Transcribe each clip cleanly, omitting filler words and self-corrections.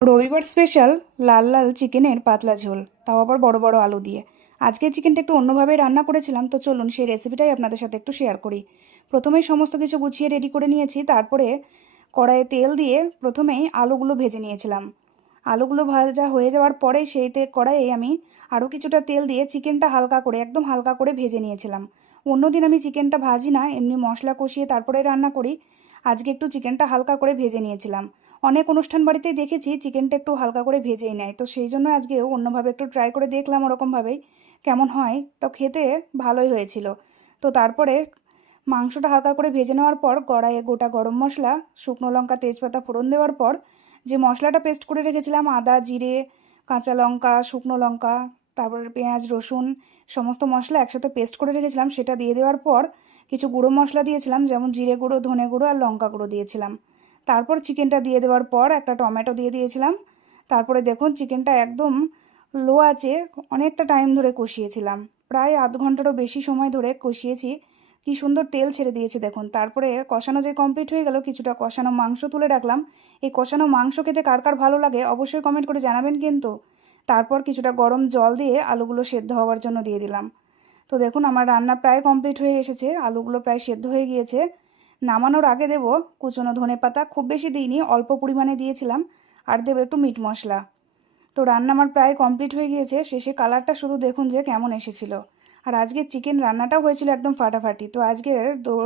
রবিবার স্পেশাল লাল লাল চিকেনের পাতলা ঝোল, তাও আবার বড় বড় আলু দিয়ে। আজকে চিকেনটা একটু অন্যভাবে রান্না করেছিলাম, তো চলুন সেই রেসিপিটাই আপনাদের সাথে একটু শেয়ার করি। প্রথমেই সমস্ত কিছু গুছিয়ে রেডি করে নিয়েছি, তারপরে কড়াইয়ে তেল দিয়ে প্রথমেই আলুগুলো ভেজে নিয়েছিলাম। আলুগুলো ভাজা হয়ে যাওয়ার পরে সেই কড়াইয়ে আমি আরও কিছুটা তেল দিয়ে চিকেনটা হালকা করে, একদম হালকা করে ভেজে নিয়েছিলাম। অন্যদিন আমি চিকেনটা ভাজি না, এমনি মশলা কষিয়ে তারপরে রান্না করি। আজকে একটু চিকেনটা হালকা করে ভেজে নিয়েছিলাম। অনেক অনুষ্ঠান বাড়িতেই দেখেছি চিকেনটা একটু হালকা করে ভেজেই নেয়, তো সেই জন্য আজকেও অন্যভাবে একটু ট্রাই করে দেখলাম ওরকমভাবেই কেমন হয়। তো খেতে ভালোই হয়েছিল। তো তারপরে মাংসটা হালকা করে ভেজে নেওয়ার পর কড়াইয়ে গোটা গরম মশলা, শুকনো লঙ্কা, তেজপাতা ফোড়ন দেওয়ার পর যে মশলাটা পেস্ট করে রেখেছিলাম, আদা, জিরে, কাঁচা লঙ্কা, শুকনো লঙ্কা, তারপরে পেঁয়াজ, রসুন, সমস্ত মশলা একসাথে পেস্ট করে রেখেছিলাম, সেটা দিয়ে দেওয়ার পর কিছু গুঁড়ো মশলা দিয়েছিলাম, যেমন জিরে গুঁড়ো, ধনে গুঁড়ো আর লঙ্কা গুঁড়ো দিয়েছিলাম। তারপর চিকেনটা দিয়ে দেওয়ার পর একটা টমেটো দিয়ে দিয়েছিলাম। তারপরে দেখুন চিকেনটা একদম লো আঁচে অনেকটা টাইম ধরে কষিয়েছিলাম, প্রায় আধ ঘন্টারও বেশি সময় ধরে কষিয়েছি। কি সুন্দর তেল ছেড়ে দিয়েছে দেখুন। তারপরে কষানো যে কমপ্লিট হয়ে গেল, কিছুটা কষানো মাংস তুলে রাখলাম। এই কষানো মাংস খেতে কার কার ভালো লাগে অবশ্যই কমেন্ট করে জানাবেন কিন্তু। তারপর কিছুটা গরম জল দিয়ে আলুগুলো সেদ্ধ হওয়ার জন্য দিয়ে দিলাম। তো দেখুন আমার রান্না প্রায় কমপ্লিট হয়ে এসেছে, আলুগুলো প্রায় সেদ্ধ হয়ে গিয়েছে। নামানোর আগে দেব কুচনো ধনেপাতা, খুব বেশি দিইনি, অল্প পরিমাণে দিয়েছিলাম। আর দেবো একটু মিট মশলা। তো রান্না আমার প্রায় কমপ্লিট হয়ে গিয়েছে, শেষে কালারটা শুধু দেখুন যে কেমন এসেছিল। আর আজকের চিকেন রান্নাটাও হয়েছিল একদম ফাটাফাটি। তো আজকের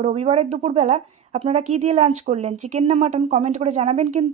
রবিবারের দুপুরবেলা আপনারা কী দিয়ে লাঞ্চ করলেন, চিকেন না মাটন, কমেন্ট করে জানাবেন কিন্তু।